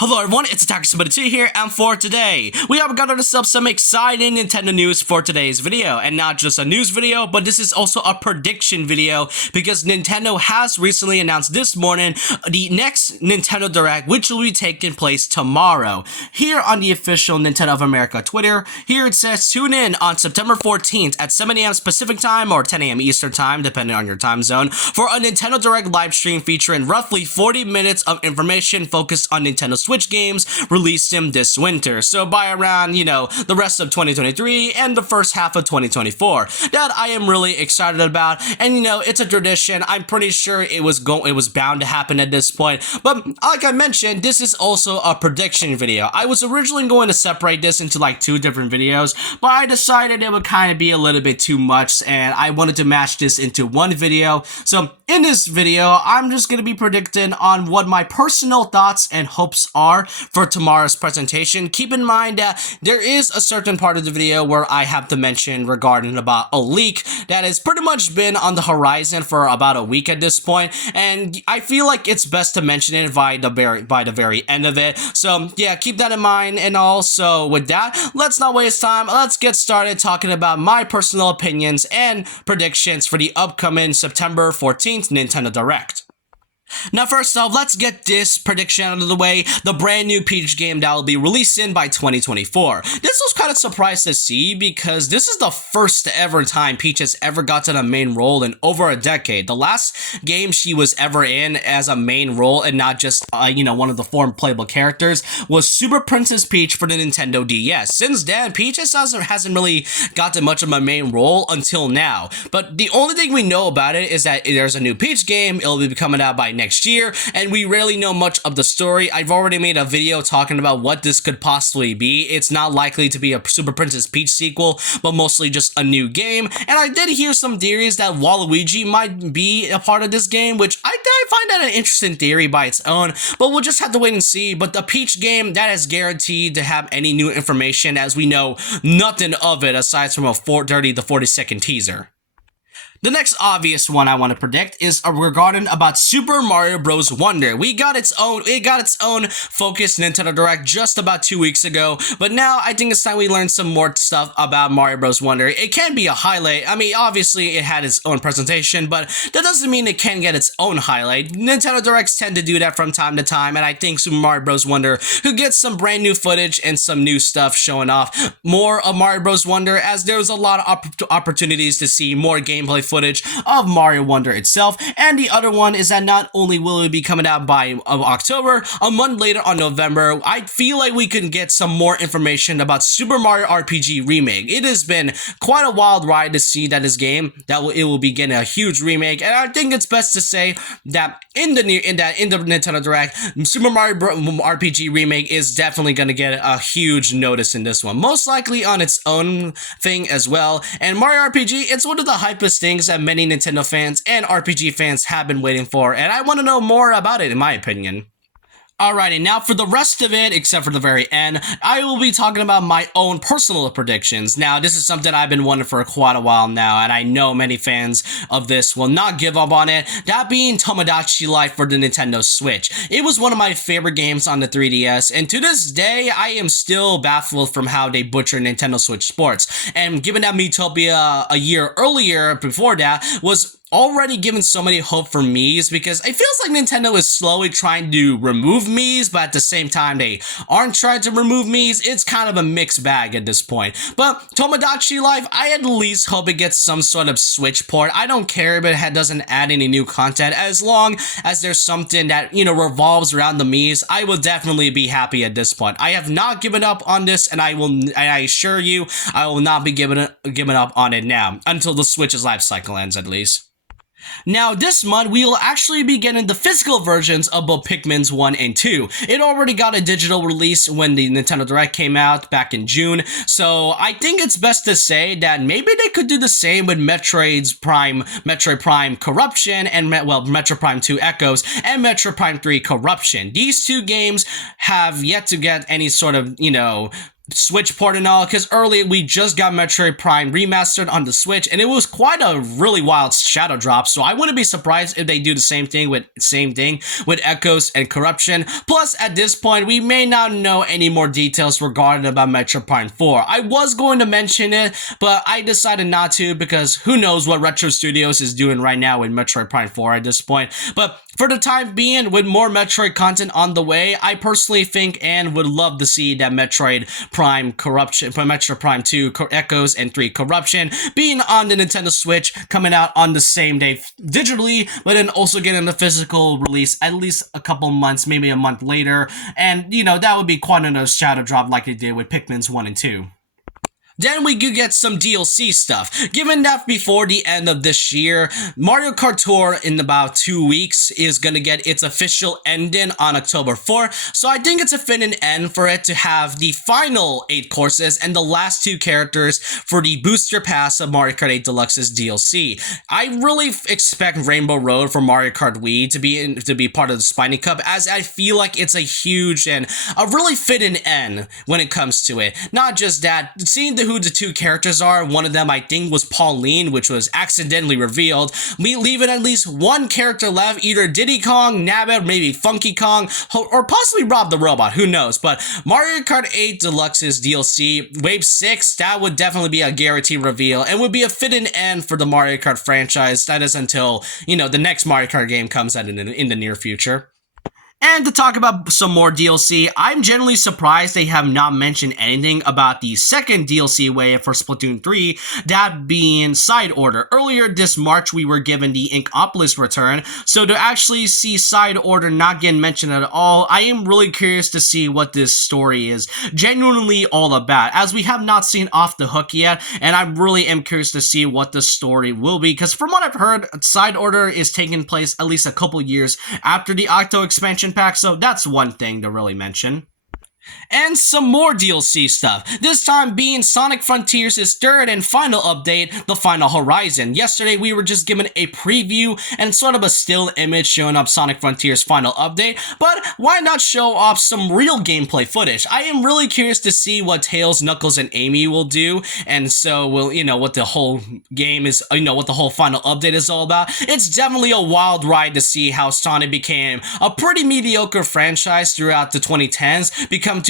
Hello everyone, it's Attacker2 here, and for today, we have gathered us up some exciting Nintendo news for today's video. And not just a news video, but this is also a prediction video, because Nintendo has recently announced this morning the next Nintendo Direct, which will be taking place tomorrow. Here on the official Nintendo of America Twitter, here it says, tune in on September 14th at 7 a.m. Pacific Time or 10 a.m. Eastern Time, depending on your time zone, for a Nintendo Direct live stream featuring roughly 40 minutes of information focused on Nintendo Switch games released in this winter. So by around, the rest of 2023 and the first half of 2024. That I am really excited about. And it's a tradition. I'm pretty sure it was bound to happen at this point. But like I mentioned, this is also a prediction video. I was originally going to separate this into like two different videos, but I decided it would kind of be a little bit too much and I wanted to mash this into one video. So in this video, I'm just going to be predicting on what my personal thoughts and hopes are for tomorrow's presentation. Keep in mind that there is a certain part of the video where I have to mention regarding about a leak that has pretty much been on the horizon for about a week at this point, and I feel like it's best to mention it by the very end of it. So yeah, keep that in mind. And also with that, let's not waste time. Let's get started talking about my personal opinions and predictions for the upcoming September 14th Nintendo Direct. Now first off, let's get this prediction out of the way, the brand new Peach game that will be releasing by 2024. This was kind of surprised to see because this is the first ever time Peach has ever gotten a main role in over a decade. The last game she was ever in as a main role and not just, one of the four playable characters was Super Princess Peach for the Nintendo DS. Since then, Peach hasn't really gotten much of a main role until now. But the only thing we know about it is that there's a new Peach game, it'll be coming out by next year, and we rarely know much of the story. I've already made a video talking about what this could possibly be. It's not likely to be a Super Princess Peach sequel, but mostly just a new game. And I did hear some theories that Waluigi might be a part of this game, which I find that an interesting theory by its own, but we'll just have to wait and see. But the Peach game, that is guaranteed to have any new information, as we know nothing of it aside from a 30 to 40-second teaser. The next obvious one I want to predict is regarding about Super Mario Bros. Wonder. It got its own focused Nintendo Direct just about 2 weeks ago, but now I think it's time we learn some more stuff about Mario Bros. Wonder. It can be a highlight. I mean, obviously it had its own presentation, but that doesn't mean it can get its own highlight. Nintendo Directs tend to do that from time to time, and I think Super Mario Bros. Wonder could get some brand new footage and some new stuff showing off more of Mario Bros. Wonder, as there's a lot of opportunities to see more gameplay footage of Mario Wonder itself. And the other one is that not only will it be coming out by October, a month later on November, I feel like we can get some more information about Super Mario RPG Remake. It has been quite a wild ride to see that it will be getting a huge remake, and I think it's best to say that in the Nintendo Direct, Super Mario RPG Remake is definitely going to get a huge notice in this one, most likely on its own thing as well. And Mario RPG, it's one of the hypest things that many Nintendo fans and RPG fans have been waiting for, and I want to know more about it, in my opinion. Alrighty, now for the rest of it, except for the very end, I will be talking about my own personal predictions. Now, this is something I've been wanting for quite a while now, and I know many fans of this will not give up on it. That being Tomodachi Life for the Nintendo Switch. It was one of my favorite games on the 3DS, and to this day, I am still baffled from how they butchered Nintendo Switch Sports. And given that Miitopia a year earlier, before that, was already given so many hope for Mii's, because it feels like Nintendo is slowly trying to remove Mii's, but at the same time they aren't trying to remove Mii's. It's kind of a mixed bag at this point. But Tomodachi Life, I at least hope it gets some sort of Switch port. I don't care if it doesn't add any new content, as long as there's something that, revolves around the Mii's. I will definitely be happy at this point. I have not given up on this, and I assure you, I will not be giving up on it now, until the Switch's life cycle ends, at least. Now, this month, we will actually be getting the physical versions of both Pikmin's 1 and 2. It already got a digital release when the Nintendo Direct came out back in June, so I think it's best to say that maybe they could do the same with Metroid Prime Corruption, and, Metroid Prime 2 Echoes, and Metroid Prime 3 Corruption. These two games have yet to get any sort of, Switch port and all, because earlier we just got Metroid Prime remastered on the Switch, and it was quite a really wild shadow drop. So I wouldn't be surprised if they do the same thing with Echoes and Corruption. Plus, at this point, we may not know any more details regarding about Metroid Prime 4. I was going to mention it, but I decided not to because who knows what Retro Studios is doing right now with Metroid Prime 4 at this point. But for the time being, with more Metroid content on the way, I personally think and would love to see that Metroid Prime Corruption, Metroid Prime 2 Echoes and 3 Corruption being on the Nintendo Switch, coming out on the same day digitally, but then also getting the physical release at least a couple months, maybe a month later, and that would be quite another shadow drop like they did with Pikmin's 1 and 2. Then we could get some DLC stuff. Given that before the end of this year, Mario Kart Tour in about 2 weeks is gonna get its official ending on October 4th, so I think it's a fitting end for it to have the final 8 courses and the last 2 characters for the booster pass of Mario Kart 8 Deluxe's DLC. I really expect Rainbow Road for Mario Kart Wii to be part of the Spiny Cup, as I feel like it's a huge and a really fitting end when it comes to it. Not just that, seeing who the 2 characters are, one of them I think was Pauline, which was accidentally revealed, leaving at least 1 character left, either Diddy Kong, Nabbit, maybe Funky Kong, or possibly Rob the Robot, who knows. But Mario Kart 8 Deluxe's DLC, Wave 6, that would definitely be a guaranteed reveal, and would be a fitting end for the Mario Kart franchise, that is until, the next Mario Kart game comes out in the near future. And to talk about some more DLC, I'm generally surprised they have not mentioned anything about the second DLC wave for Splatoon 3, that being Side Order. Earlier this March, we were given the Inkopolis return, so to actually see Side Order not getting mentioned at all, I am really curious to see what this story is genuinely all about, as we have not seen Off the Hook yet, and I really am curious to see what the story will be, because from what I've heard, Side Order is taking place at least a couple years after the Octo expansion pack, so that's one thing to really mention. And some more DLC stuff, this time being Sonic Frontiers' third and final update, The Final Horizon. Yesterday we were just given a preview and sort of a still image showing up Sonic Frontiers' final update, but why not show off some real gameplay footage? I am really curious to see what Tails, Knuckles, and Amy will do, and so we'll, what the whole game is, what the whole final update is all about. It's definitely a wild ride to see how Sonic became a pretty mediocre franchise throughout the 2010s,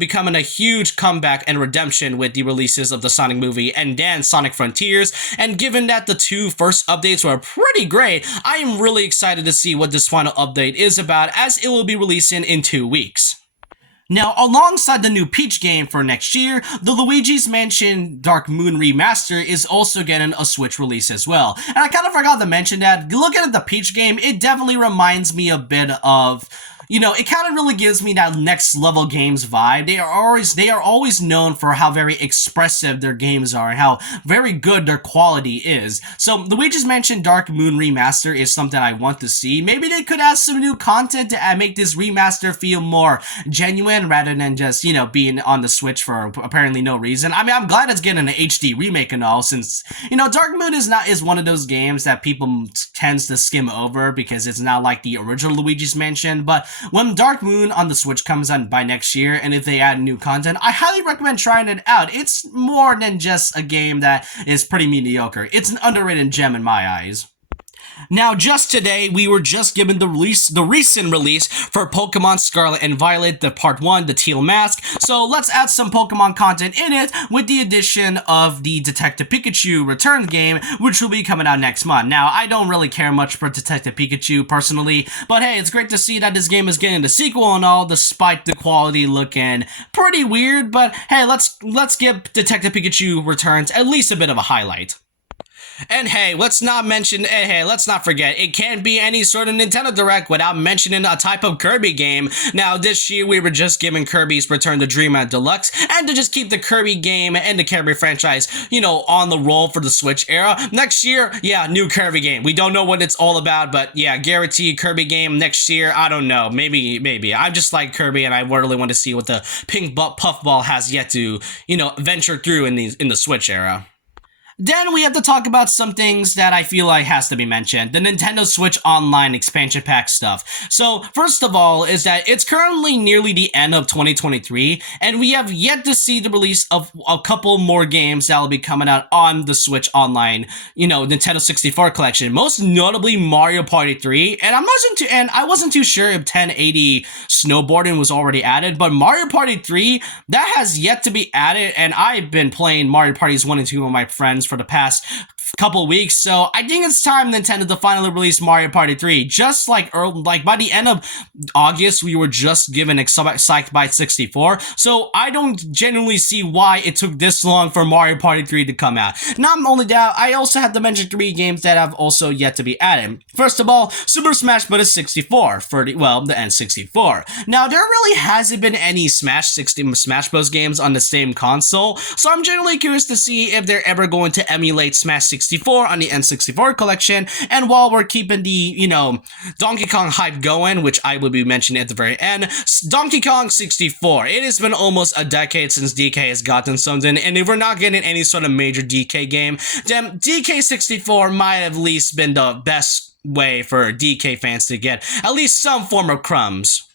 becoming a huge comeback and redemption with the releases of the Sonic movie and then Sonic Frontiers. And given that the 2 first updates were pretty great, I am really excited to see what this final update is about, as it will be releasing in 2 weeks. Now, alongside the new Peach game for next year, the Luigi's Mansion Dark Moon Remaster is also getting a Switch release as well. And I kind of forgot to mention that, looking at the Peach game, it definitely reminds me a bit of, it kind of really gives me that next level games vibe. They are always known for how very expressive their games are and how very good their quality is. So Luigi's Mansion Dark Moon Remaster is something I want to see. Maybe they could add some new content to make this remaster feel more genuine rather than just, being on the Switch for apparently no reason. I mean, I'm glad it's getting an HD remake and all, since, Dark Moon is one of those games that people tends to skim over because it's not like the original Luigi's Mansion, but when Dark Moon on the Switch comes out by next year, and if they add new content, I highly recommend trying it out. It's more than just a game that is pretty mediocre. It's an underrated gem in my eyes. Now, just today, we were just given the recent release for Pokemon Scarlet and Violet, the Part 1, the Teal Mask, so let's add some Pokemon content in it with the addition of the Detective Pikachu Return game, which will be coming out next month. Now, I don't really care much for Detective Pikachu personally, but hey, it's great to see that this game is getting the sequel and all, despite the quality looking pretty weird, but hey, let's give Detective Pikachu Returns at least a bit of a highlight. And hey, let's not forget, it can't be any sort of Nintendo Direct without mentioning a type of Kirby game. Now, this year we were just given Kirby's Return to Dreamland Deluxe, and to just keep the Kirby game and the Kirby franchise, on the roll for the Switch era. Next year, yeah, new Kirby game. We don't know what it's all about, but yeah, guaranteed Kirby game next year. I don't know, maybe. I just like Kirby, and I really want to see what the pink puffball has yet to, venture through in the Switch era. Then we have to talk about some things that I feel like has to be mentioned. The Nintendo Switch Online expansion pack stuff. So, first of all, is that it's currently nearly the end of 2023, and we have yet to see the release of a couple more games that will be coming out on the Switch Online, Nintendo 64 collection. Most notably Mario Party 3, and I wasn't too sure if 1080 snowboarding was already added, but Mario Party 3 that has yet to be added, and I've been playing Mario Parties 1 and 2 with my friends for the past couple weeks, so I think it's time Nintendo to finally release Mario Party 3. Just like by the end of August, we were just given Psyched by 64, so I don't genuinely see why it took this long for Mario Party 3 to come out. Not only that, I also have to mention 3 games that have also yet to be added. First of all, Super Smash Bros. 64 for the N64. Now, there really hasn't been any Smash Bros. Games on the same console, so I'm genuinely curious to see if they're ever going to emulate Smash 64 on the N64 collection. And while we're keeping the, Donkey Kong hype going, which I will be mentioning at the very end, Donkey Kong 64. It has been almost a decade since DK has gotten something, and if we're not getting any sort of major DK game, then DK 64 might have at least been the best way for DK fans to get at least some form of crumbs.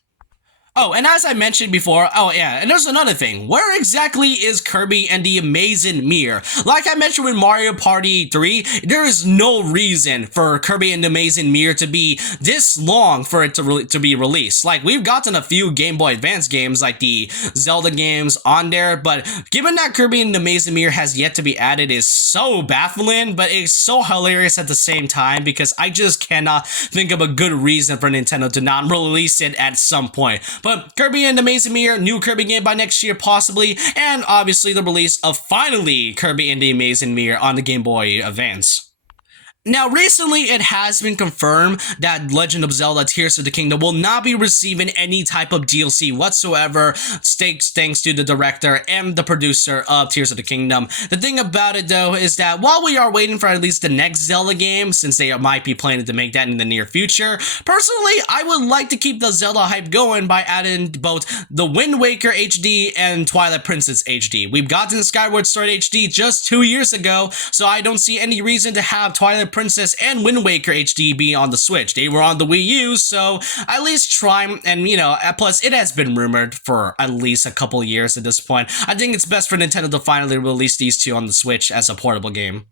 Oh, and as I mentioned before, and there's another thing. Where exactly is Kirby and the Amazing Mirror? Like I mentioned with Mario Party 3, there is no reason for Kirby and the Amazing Mirror to be this long for it to be released. Like, we've gotten a few Game Boy Advance games, like the Zelda games on there, but given that Kirby and the Amazing Mirror has yet to be added is so baffling, but it's so hilarious at the same time, because I just cannot think of a good reason for Nintendo to not release it at some point. But Kirby and the Amazing Mirror, new Kirby game by next year possibly, and obviously the release of finally Kirby and the Amazing Mirror on the Game Boy Advance. Now, recently, it has been confirmed that Legend of Zelda Tears of the Kingdom will not be receiving any type of DLC whatsoever, thanks to the director and the producer of Tears of the Kingdom. The thing about it, though, is that while we are waiting for at least the next Zelda game, since they might be planning to make that in the near future, personally, I would like to keep the Zelda hype going by adding both the Wind Waker HD and Twilight Princess HD. We've gotten Skyward Sword HD just 2 years ago, so I don't see any reason to have Twilight Princess and Wind Waker HD be on the Switch. They were on the Wii U, so at least try, and plus it has been rumored for at least a couple years at this point. I think it's best for Nintendo to finally release these two on the Switch as a portable game.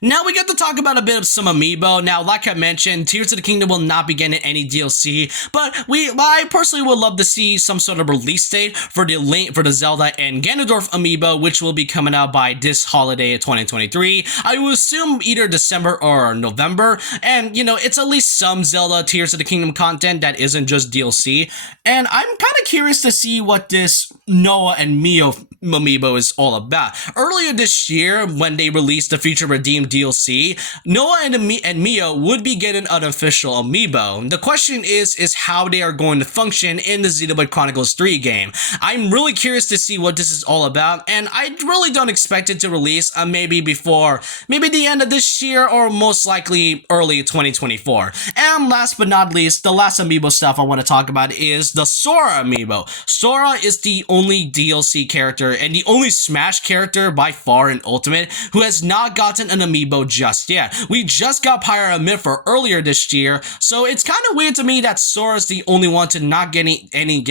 Now we get to talk about a bit of some amiibo. Now, like I mentioned, Tears of the Kingdom will not be getting any DLC, but I personally would love to see some sort of release date for the Zelda and Ganondorf amiibo, which will be coming out by this holiday of 2023. I will assume either December or November, and it's at least some Zelda Tears of the Kingdom content that isn't just DLC, and I'm kind of curious to see what this Noah and Mio amiibo is all about. Earlier this year, when they released the Future Redeemed DLC, Noah and Mio would be getting an official amiibo. The question is how they are going to function in the Xenoblade Chronicles 3 game. I'm really curious to see what this is all about, and I really don't expect it to release maybe the end of this year, or most likely early 2024. And last but not least, the last amiibo stuff I want to talk about is the Sora amiibo. Sora is the only DLC character and the only Smash character by far in Ultimate who has not gotten an amiibo just yet. We just got Pyra Mythra earlier this year, so it's kind of weird to me that Sora's the only one to not get any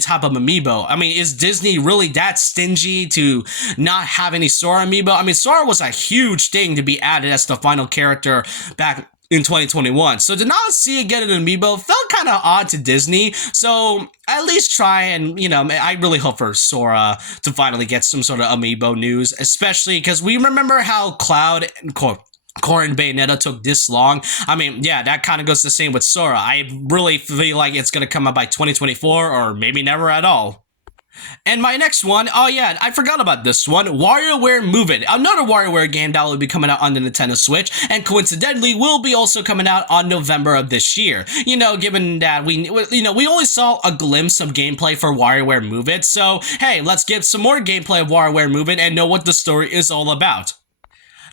type of amiibo. I mean, is Disney really that stingy to not have any Sora amiibo? I mean, Sora was a huge thing to be added as the final character back in 2021. So to not see it get an amiibo felt kind of odd to Disney. So at least try and, I really hope for Sora to finally get some sort of amiibo news, especially because we remember how Cloud and Core and Bayonetta took this long. I mean, yeah, that kind of goes the same with Sora. I really feel like it's going to come out by 2024 or maybe never at all. And my next one, oh yeah, I forgot about this one, WarioWare Move It, another WarioWare game that will be coming out on the Nintendo Switch, and coincidentally will be also coming out on November of this year. Given that we only saw a glimpse of gameplay for WarioWare Move It, so hey, let's get some more gameplay of WarioWare Move It and know what the story is all about.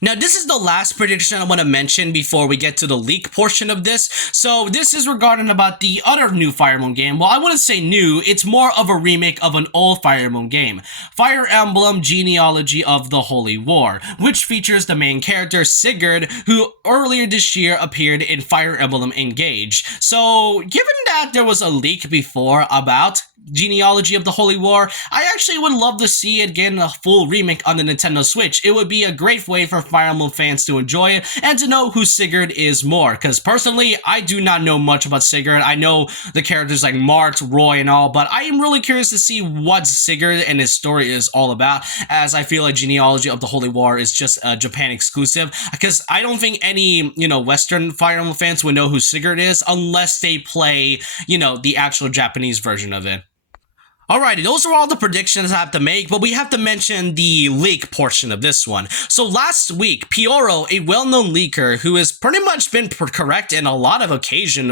Now, this is the last prediction I want to mention before we get to the leak portion of this. So, this is regarding about the other new Fire Emblem game. Well, I wouldn't say new, it's more of a remake of an old Fire Emblem game. Fire Emblem Genealogy of the Holy War, which features the main character Sigurd, who earlier this year appeared in Fire Emblem Engage. So, given that there was a leak before about Genealogy of the Holy War, I actually would love to see it get a full remake on the Nintendo Switch. It would be a great way for Fire Emblem fans to enjoy it and to know who Sigurd is more, because personally, I do not know much about Sigurd. I know the characters like Mart, Roy, and all, but I am really curious to see what Sigurd and his story is all about, as I feel like Genealogy of the Holy War is just a Japan exclusive, because I don't think any, Western Fire Emblem fans would know who Sigurd is unless they play, the actual Japanese version of it. Alrighty, those are all the predictions I have to make, but we have to mention the leak portion of this one. So last week, Pioro, a well-known leaker who has pretty much been correct in a lot of occasions,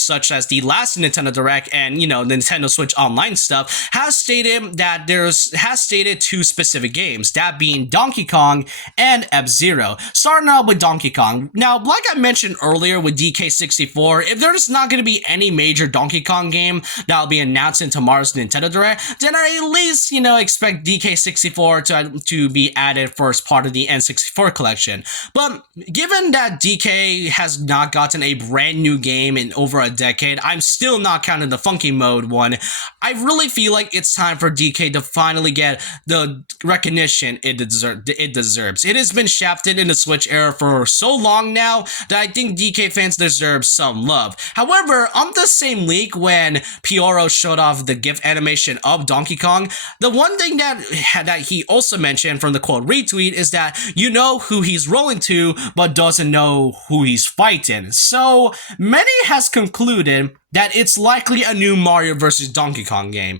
such as the last Nintendo Direct and, Nintendo Switch Online stuff, has stated that has stated two specific games, that being Donkey Kong and F-Zero. Starting out with Donkey Kong. Now, like I mentioned earlier with DK64, if there's not going to be any major Donkey Kong game that'll be announced in tomorrow's Nintendo Direct, then I at least, expect DK64 to be added first part of the N64 collection. But given that DK has not gotten a brand new game in over a decade, I'm still not counting the Funky Mode one. I really feel like it's time for DK to finally get the recognition it deserves. It has been shafted in the Switch era for so long now that I think DK fans deserve some love. However, on the same leak when Pioro showed off the GIF animation of Donkey Kong, the one thing that he also mentioned from the quote retweet is that you know who he's rolling to, but doesn't know who he's fighting. So many has concluded that it's likely a new Mario vs. Donkey Kong game.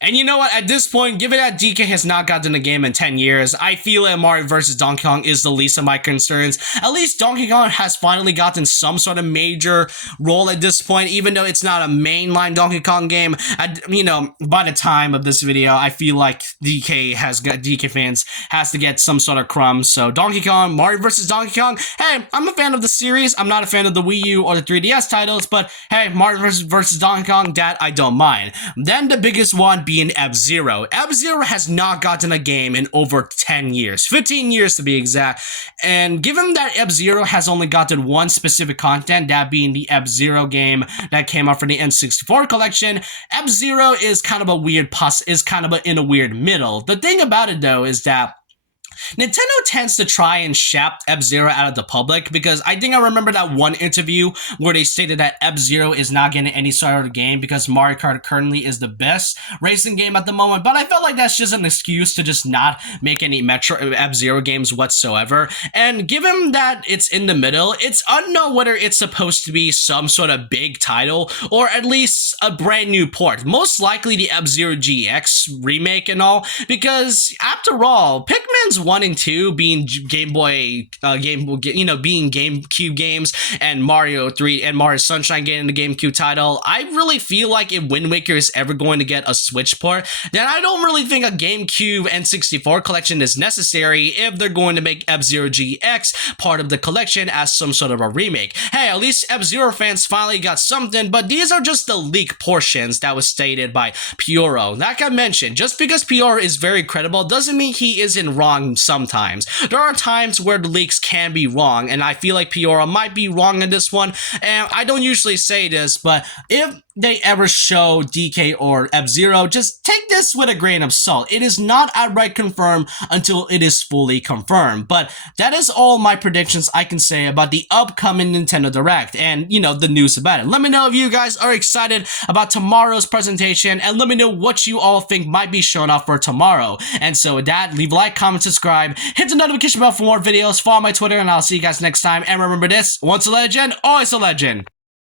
And you know what, at this point, given that DK has not gotten a game in 10 years, I feel that Mario vs. Donkey Kong is the least of my concerns. At least Donkey Kong has finally gotten some sort of major role at this point, even though it's not a mainline Donkey Kong game. By the time of this video, I feel like DK fans has to get some sort of crumbs. So Donkey Kong, Mario vs. Donkey Kong, hey, I'm a fan of the series. I'm not a fan of the Wii U or the 3DS titles, but hey, Mario vs. Donkey Kong, that I don't mind. Then the biggest one being F-Zero. F-Zero has not gotten a game in over 10 years, 15 years to be exact, and given that F-Zero has only gotten one specific content, that being the F-Zero game that came out for the N64 collection, F-Zero is kind of a weird in a weird middle. The thing about it though is that Nintendo tends to try and shaft F-Zero out of the public, because I think I remember that one interview where they stated that F-Zero is not getting any sort of game because Mario Kart currently is the best racing game at the moment, but I felt like that's just an excuse to just not make any F-Zero games whatsoever. And given that it's in the middle, it's unknown whether it's supposed to be some sort of big title or at least a brand new port. Most likely the F-Zero GX remake and all, because after all, Pikmin's 1 and 2 being Game Boy, being GameCube games, and Mario 3 and Mario Sunshine getting the GameCube title, I really feel like if Wind Waker is ever going to get a Switch port, then I don't really think a GameCube N64 collection is necessary if they're going to make F-Zero GX part of the collection as some sort of a remake. Hey, at least F-Zero fans finally got something, but these are just the leak portions that was stated by Pioro. Like I mentioned, just because Pioro is very credible doesn't mean he isn't wrong sometimes. There are times where the leaks can be wrong, and I feel like Pioro might be wrong in this one, and I don't usually say this, but if they ever show DK or F-Zero, just take this with a grain of salt. It is not outright confirmed until it is fully confirmed. But that is all my predictions I can say about the upcoming Nintendo Direct and, the news about it. Let me know if you guys are excited about tomorrow's presentation, and let me know what you all think might be shown off for tomorrow. And so with that, leave a like, comment, subscribe, hit the notification bell for more videos, follow my Twitter, and I'll see you guys next time. And remember this, once a legend, always a legend.